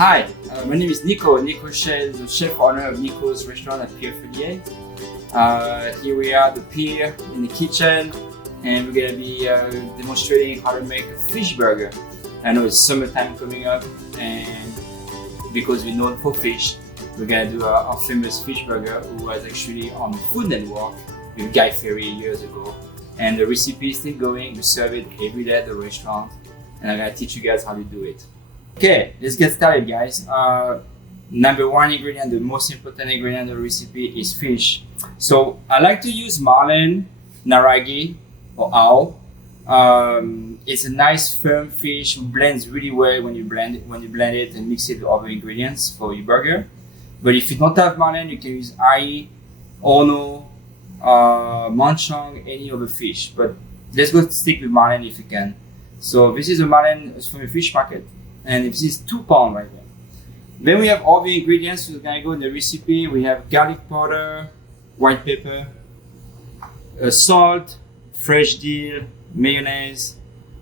Hi, my name is Nico. Nico Shea is the chef owner of Nico's restaurant at Pier 38. Here we are at the pier in the kitchen, and we're gonna be demonstrating how to make a fish burger. I know it's summertime coming up, and because we're known for fish, we're gonna do our famous fish burger, who was actually on the Food Network with Guy Fieri years ago. And the recipe is still going. We serve it every day at the restaurant, and I'm gonna teach you guys how to do it. Okay, let's get started, guys. Number one ingredient, the most important ingredient of the recipe is fish. So I like to use marlin, naragi, or ao. It's a nice firm fish, blends really well when you blend it and mix it with other ingredients for your burger. But if you don't have marlin, you can use ai, ono, manchong, any other fish. But let's go stick with marlin if you can. So this is a marlin from a fish market, and this is 2 pounds right there. Then we have all the ingredients. So we're gonna go in the recipe. We have garlic powder, white pepper, salt, fresh dill, mayonnaise,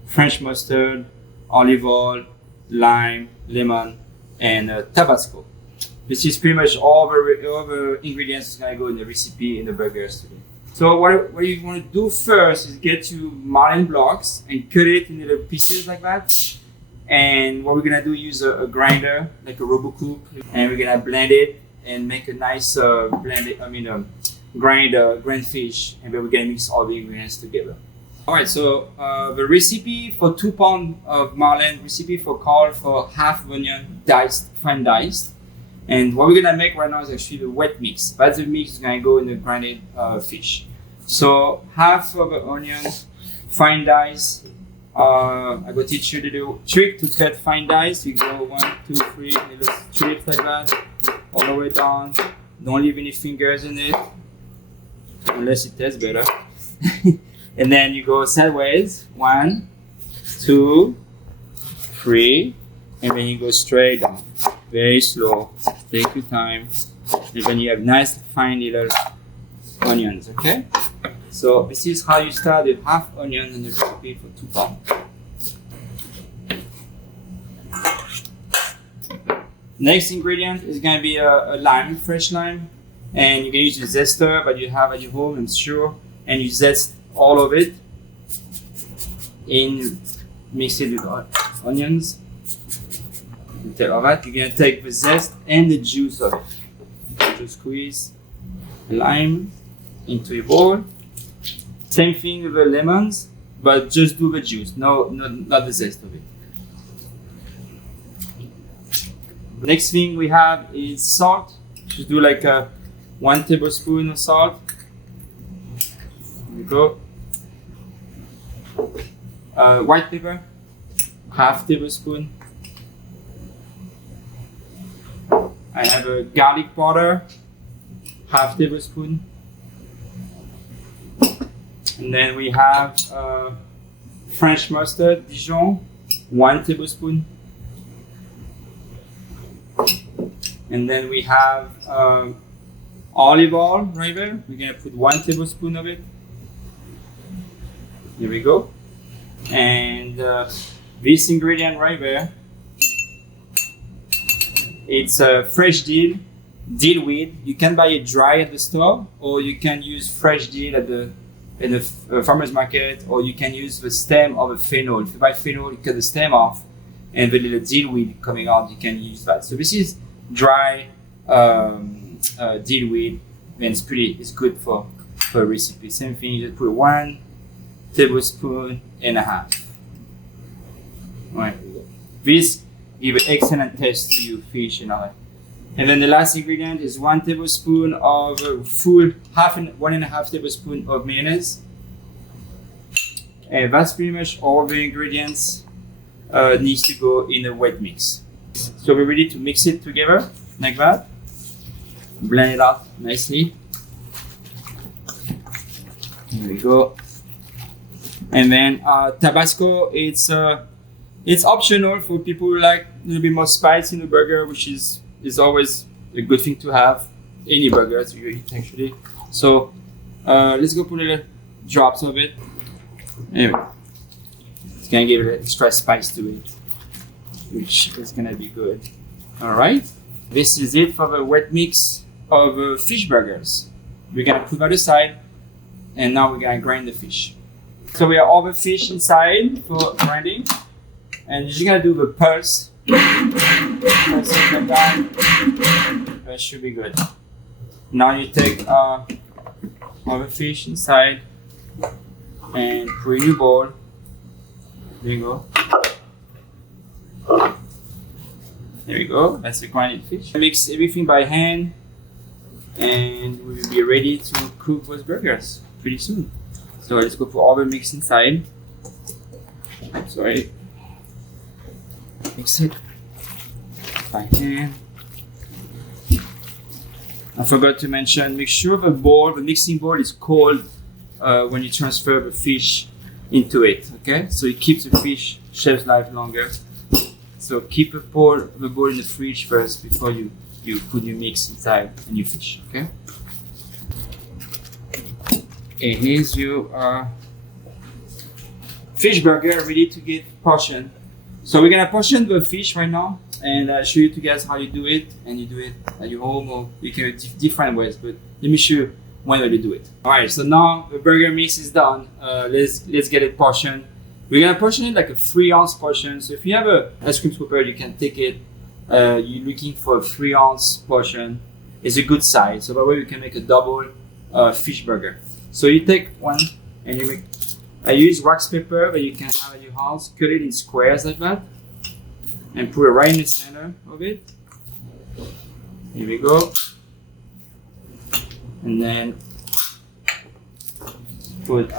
French mustard, olive oil, lime, lemon, and Tabasco. This is pretty much all the ingredients that's gonna go in the recipe in the burgers today. So what you want to do first is get your marlin blocks and cut it in little pieces like that. And what we're gonna do is use a grinder, like a RoboCoop, and we're gonna blend it and make a nice grind fish, and then we're gonna mix all the ingredients together. All right, so the recipe for 2 pounds of marlin, recipe call for half onion, fine diced. And what we're gonna make right now is actually the wet mix. That's the mix that's gonna go in the grinded fish. So half of the onion, fine dice. I will teach you the little trick to cut fine dice. You go 1, 2, 3 little strips like that, all the way down. Don't leave any fingers in it, unless it tastes better. And then you go sideways, 1, 2, 3, and then you go straight down. Very slow. Take your time, and then you have nice fine little onions. Okay. So this is how you start with half onion in the recipe for 2 pounds. Next ingredient is going to be a lime, fresh lime, and you can use the zester that you have at your home, I'm sure, and you zest all of it in, mix it with onions. All that, you're going to take the zest and the juice of it. Just squeeze the lime into a bowl. Same thing with the lemons, but just do the juice, not the zest of it. Next thing we have is salt. Just do like 1 tablespoon of salt. There we go. White pepper, half tablespoon. I have a garlic powder, half tablespoon. And then we have French mustard, Dijon, 1 tablespoon. And then we have olive oil right there. We're gonna put 1 tablespoon of it. Here we go. And this ingredient right there, it's fresh dill weed. You can buy it dry at the store, or you can use fresh dill in the farmer's market, or you can use the stem of a fennel. If you buy fennel, you cut the stem off, and the little dill weed coming out, you can use that. So this is dry dill weed, and it's good for a recipe. Same thing, you just put 1 tablespoon and a half. All right, this give an excellent taste to your fish and all that. And then the last ingredient is 1 tablespoon of full 1.5 tablespoon of mayonnaise. And that's pretty much all the ingredients needs to go in a wet mix. So we're ready to mix it together like that. Blend it out nicely. There we go. And then Tabasco, it's optional for people who like a little bit more spice in the burger, which is always a good thing to have. Any burger that you eat, actually. So let's go put a little drops of it. Anyway, it's gonna give it extra spice to it, which is gonna be good. All right, this is it for the wet mix of fish burgers. We're gonna put that aside, and now we're gonna grind the fish. So we have all the fish inside for grinding, and you're just gonna do the pulse. Pulse it like that. That should be good. Now you take all the fish inside and put in your bowl. There you go. There we go, that's the grinded fish. Mix everything by hand and we'll be ready to cook those burgers pretty soon. So let's go put all the mix inside. Sorry. Mix it by hand. I forgot to mention, make sure the mixing bowl is cold when you transfer the fish into it, okay? So it keeps the fish shelf life longer. So keep the bowl in the fridge first before you put your mix inside and your fish, okay? And here's your fish burger ready to get portioned. So we're gonna portion the fish right now and show you guys how you do it, and you do it at your home or you can do different ways, but let me show you when you do it. All right, so now the burger mix is done. Let's get it portioned. We're gonna portion it like a 3-ounce portion. So if you have a ice cream scooper, you can take it. You're looking for a 3-ounce portion. It's a good size. So that way we can make a double fish burger. So you take one and you make. I use wax paper that you can have at your house. Cut it in squares like that, and put it right in the center of it. Here we go. And then put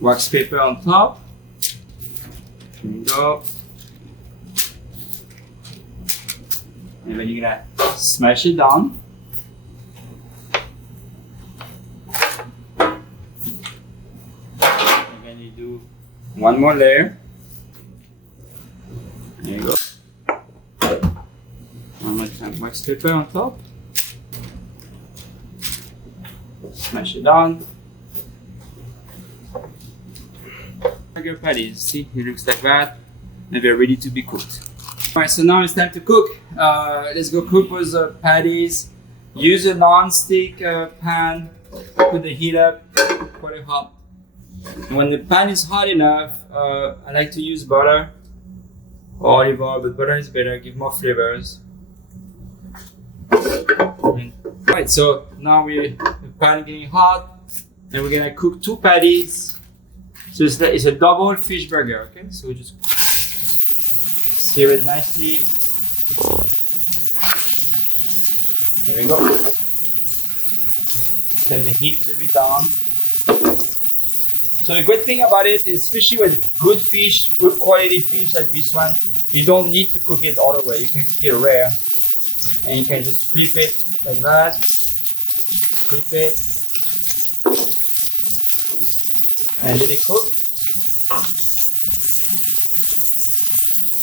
wax paper on top. Here we go. And then you're gonna smash it down. And then you do one more layer. There you go. One more time, wax paper on top. Smash it down. Burger patties, see, it looks like that, and they're ready to be cooked. Alright, so now it's time to cook. Let's go cook those patties. Use a non-stick pan, put the heat up, put it hot. When the pan is hot enough, I like to use butter or olive oil, but butter is better, give more flavors. Alright, so now the pan getting hot, and we're gonna cook 2 patties. So it's a double fish burger, okay? So we just sear it nicely. Here we go. Turn the heat a little bit down. So the good thing about it is, especially with good fish, good quality fish like this one, you don't need to cook it all the way. You can cook it rare, and you can just flip it like that. Flip it. And let it cook.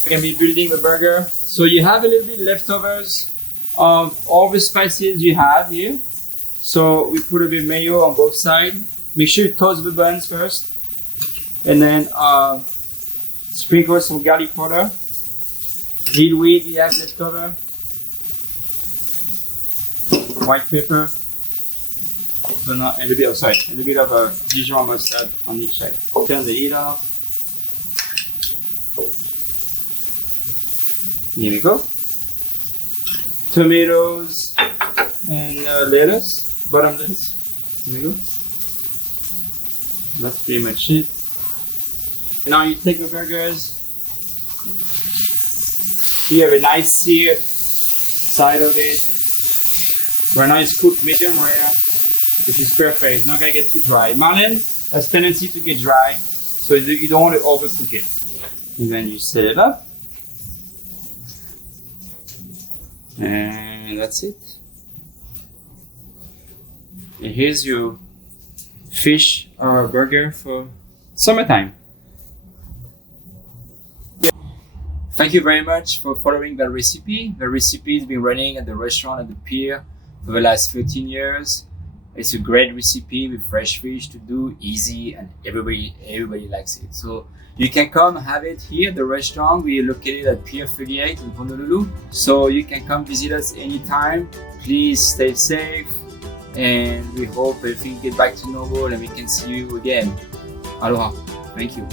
We're gonna be building the burger. So you have a little bit leftovers of all the spices you have here. So we put a bit of mayo on both sides. Make sure you toast the buns first. And then sprinkle some garlic powder. Dill weed you have leftover. White pepper. And a bit of Dijon mustard on each side. Turn the heat off. Here we go. Tomatoes and lettuce, bottom lettuce. Here we go. That's pretty much it. Now you take the burgers. You have a nice seared side of it. Right now it's cooked medium rare, which is perfect. It's not gonna get too dry. Marlin has tendency to get dry, so you don't want to overcook it. And then you set it up. And that's it. And here's your fish or burger for summertime. Thank you very much for following that recipe. The recipe has been running at the restaurant at the pier for the last 13 years. It's a great recipe with fresh fish to do, easy, and everybody likes it. So you can come have it here at the restaurant. We are located at Pier 38 in Honolulu. So you can come visit us anytime. Please stay safe, and we hope everything get back to normal and we can see you again. Aloha. Thank you.